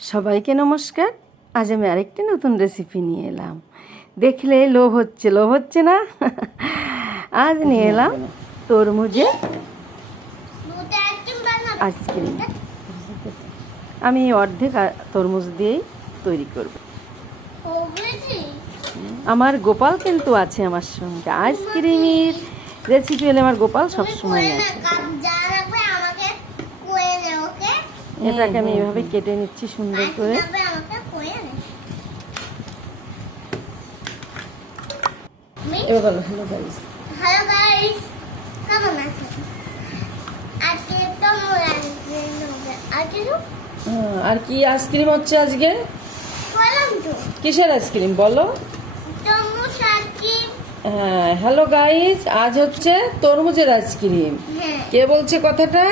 সবাইকে নমস্কার। আজ আমি আরেকটি নতুন রেসিপি নিয়ে এলাম। দেখলে লোভ হচ্ছে লোভ হচ্ছে না? আজ নিয়ে এলাম তরমুজে আইসক্রিম। আমি অর্ধেক তরমুজ দিয়েই তৈরি করব। আমার গোপাল কিন্তু আছে আমার সঙ্গে। আইসক্রিমের রেসিপি হলে আমার গোপাল সবসময় আছে। এটাকে আমি এভাবে কেটে নিচ্ছি সুন্দর করে। এবার বলো হ্যালো গাইস হ্যালো গাইস কেমন আছেন আজকে তো হ্যাঁ, আর কি আইসক্রিম হচ্ছে আজকে? কিসের আইসক্রিম বলো? হ্যাঁ হ্যালো গাইজ আজ হচ্ছে তরমুজের আইসক্রিম। হ্যাঁ। কে বলছে কথাটা?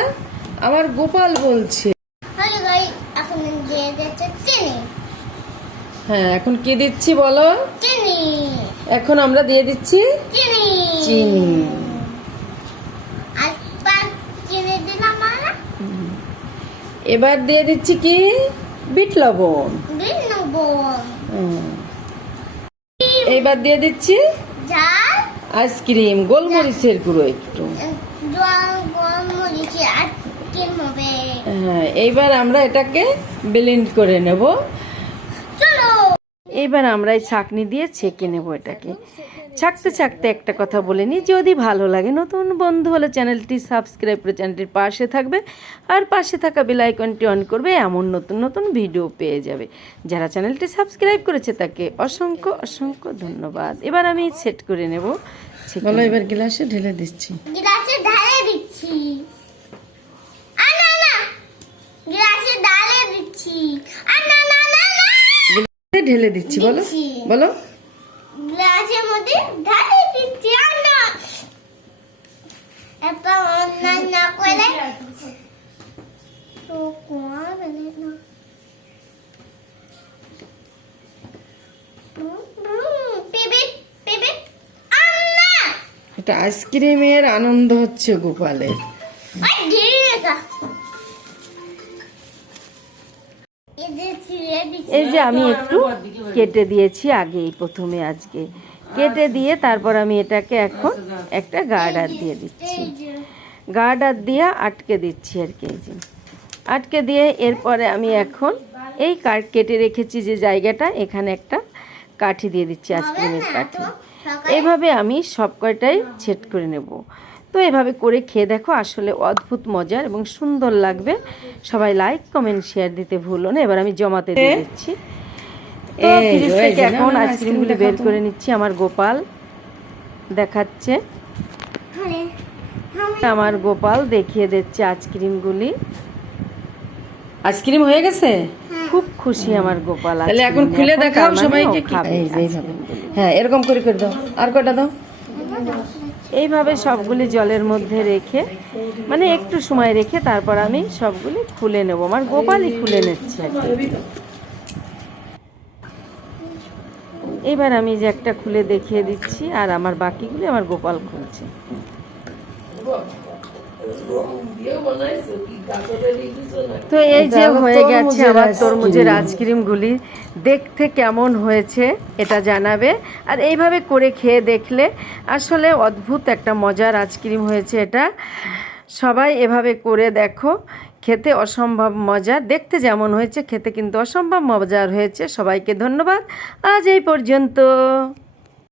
আমার গোপাল বলছে হ্যালো গাইস এখন দিয়ে দিচ্ছে চিনি হ্যাঁ এখন কি দিচ্ছি বলো? চিনি। এখন আমরা দিয়ে দিচ্ছি চিনি। এবার দিয়ে দিচ্ছি কি? বিট লবণ। এইবার দিয়ে দিচ্ছি আইসক্রিম গোলমরিচের গুঁড়ো একটু। আর কিন হবে। হ্যাঁ এইবার আমরা এটাকে ব্লেন্ড করে নেব। চলো। এবার আমরা এই ছাকনি দিয়ে ছেঁকে নেব এটাকে। ছাকতে ছাকতে একটা কথা বলে নিই যদি ভালো লাগে নতুন বন্ধু হলে চ্যানেলটি সাবস্ক্রাইব করে চ্যানেলটির পাশে থাকবে। আর পাশে থাকা বেল আইকনটি অন করবে এমন নতুন নতুন ভিডিও পেয়ে যাবে। যারা চ্যানেলটি সাবস্ক্রাইব করেছে তাকে অসংখ্য অসংখ্য ধন্যবাদ। এবার আমি সেট করে নেব। বলো এবার গ্লাসে ঢেলে দিচ্ছি। গ্লাসে ঢালে দিচ্ছি আর না না গ্লাসে ঢালে দিচ্ছি। আর না না না না। ঢেলে দিচ্ছি বলো। বলো। গ্লাসের মধ্যে ঢালে দিচ্ছি আর না। করে তো কোয়া বেলে না এটা আইসক্রিমের আনন্দ হচ্ছে গোপালের। এই যে আমি একটু কেটে দিয়েছি আগেই প্রথমে আজকে। কেটে দিয়ে তারপর আমি এটাকে এখন একটা গার্ডার দিয়ে দিচ্ছি। গার্ডার দিয়ে আটকে দিচ্ছি আর কি এই যে। আটকে দিয়ে এরপরে আমি এখন এই কাঠ কেটে রেখেছি যে জায়গাটা এখানে একটা কাঠি দিয়ে দিচ্ছি আইসক্রিমের কাঠি। এইভাবে আমি সব কয়টাই ছেট করে নেব। তো এভাবে করে খেয়ে দেখো আসলে অদ্ভুত মজার এবং সুন্দর লাগবে। সবাই লাইক কমেন্ট শেয়ার দিতে ভুলো না। এবার আমি জমাতে দিয়ে দিচ্ছি। ফ্রিজ থেকে এখন আইসক্রিমগুলি বের করে নিচ্ছি আমার গোপাল। দেখাচ্ছে। হলে আমার গোপাল দেখিয়ে দিচ্ছে আইসক্রিমগুলি আইসক্রিম হয়ে গেছে? খুব খুশি আমার গোপাল তাহলে এখন খুলে দেখাও সবাইকে কি- খাবে এই যে হ্যাঁ এরকম করে করে দাও। আর কটা দাও? এইভাবে সবগুলি জলের মধ্যে রেখে মানে একটু সময় রেখে তারপর আমি সবগুলি খুলে নেব আমার গোপালই খুলে নিচ্ছে। এবার আমি যে একটা খুলে দেখিয়ে দিচ্ছি আর আমার বাকিগুলি আমার গোপাল খুলছে তো এই যে হয়ে গেছে আমার তরমুজের আইসক্রিমগুলি। দেখতে কেমন হয়েছে এটা জানাবে। আর এইভাবে করে খেয়ে দেখলে আসলে অদ্ভুত একটা মজার আইসক্রিম হয়েছে এটা। সবাই এভাবে করে দেখো খেতে অসম্ভব মজা। দেখতে যেমন হয়েছে খেতে কিন্তু অসম্ভব মজার হয়েছে। সবাইকে ধন্যবাদ। আজ এই পর্যন্ত।